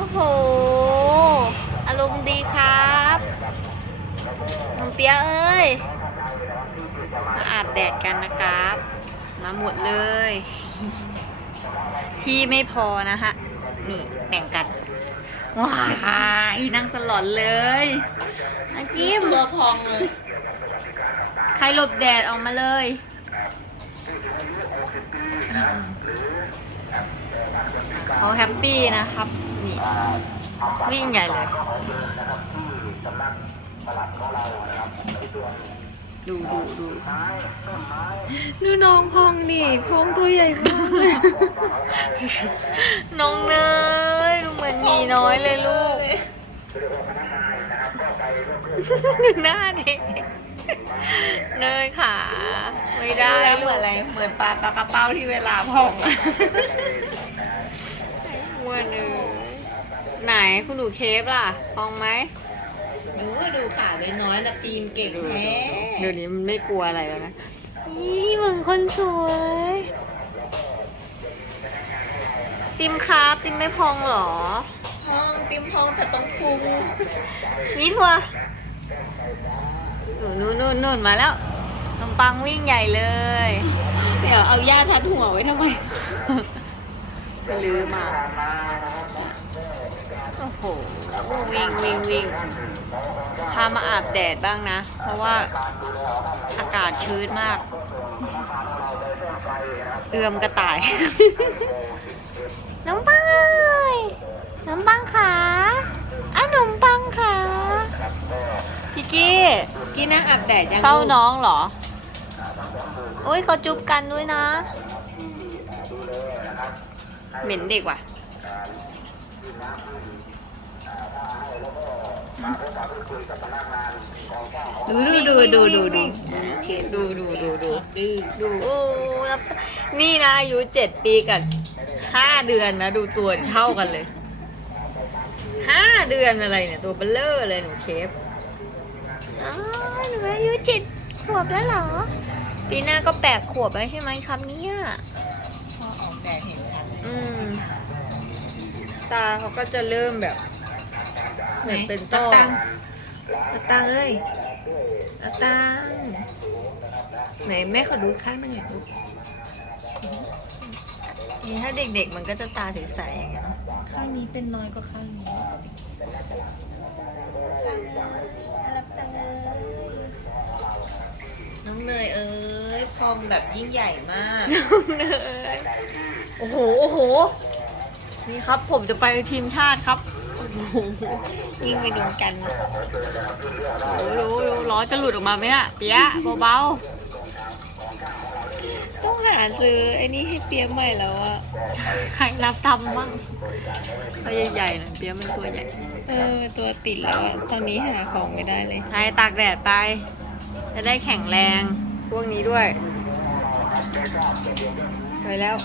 อ้โห อารมณ์ดีครับน้องเปียเอ้ย มาอาบแดดกันนะครับ มาหมดเลย ที่ไม่พอนะฮะ นี่แบ่งกัน ว้ายนั่งสลอนเลยอาจิ้มตัวพองเลย ใครหลบแดดออกมาเลยเขาแฮปปี้นะครับนี่ วิ่งใหญ่เลยดูดูดูดูน้องพองดิพองตัวใหญ่มากเลยน้องเนยดูเหมือนหมีน้อยเลยลูกหน้าเด็กเนยค่ะไม่ได้เหมือนอะไรเหมือนปลาปลากระเป้าที่เวลาพองอะอ้วนเลย ไหนคุณหนูเคฟล่ะพองไหมหนูดูขาเลยน้อยๆนะปีนเก่งแท้เดี๋ยวนี้มันไม่กลัวอะไรแล้วนะนี่มึงคนสวย ติมครับติมไม่พองเหรอ พองติมพองแต่ต้องพุงนี่ทัวนู่นนู่นนู่นมาแล้วขนมปังวิ่งใหญ่เลย เดี๋ยวเอาย่าทัดหัวไว้ทำไมไปลือมา โอ้โหวิ่งวิ่งวิ่งพามาอาบแดดบ้างนะ เพราะว่าอากาศชื้นมาก เอื้อมกระต่าย น้องปังเอ้ยน้องปังขาอะหนมปังขาพี่กี้ กินนะอาบแดดยังเฝ้าลูกน้องเหรอ โอ้ยเขาจุบกันด้วยนะ เหม็นเด็กว่ะ ดูดูดูดูดูดูดูดูดูดูดื้อดูโอ้นับนี่นะอายุเจ็ดปีกับห้าเดือนนะ ดูตัวเท่ากันเลยห้าเดือนอะไรเนี่ยตัวเบลเลอร์เลยหนูเคฟอ๋อหนูอายุเจ็ดขวบแล้วเหรอ ปีหน้าก็แปดขวบแล้วใช่ไหมครับเนี่ยพอออกแดดเห็นชัดเลยอืมตาเขาก็จะเริ่มแบบ เหมือนเป็นต้อตังตังเอ้ยตังไหนแม่ขอดูข้างหนึงหน่อยลูกนี่ถ้าเด็กๆมันก็จะตาใสๆอย่างเงี้ยเนาะข้างนี้เป็นน้อยกว่าข้างนี้ตังรับตังเอ้ยน้องเนยเอ้ยพองแบบยิ่งใหญ่มากเนยโอ้โหโอ้โหนี่ครับผมจะไปทีมชาติครับ โอ้โหยิ่งไปดูกันโอ้โหดูดูล้อจะหลุดออกมาไหมอะเปียะเบาต้องหาซื้อไอ้นี่ให้เปียใหม่แล้วอะๆใครรับทำบ้างตัวใหญ่ๆหน่อยเปียะมันตัวใหญ่ เออ ตัวติดแล้วอะตอนนี้หาของไม่ได้เลยให้ตากแดดไป จะได้แข็งแรง พวกนี้ด้วย ไปแล้ว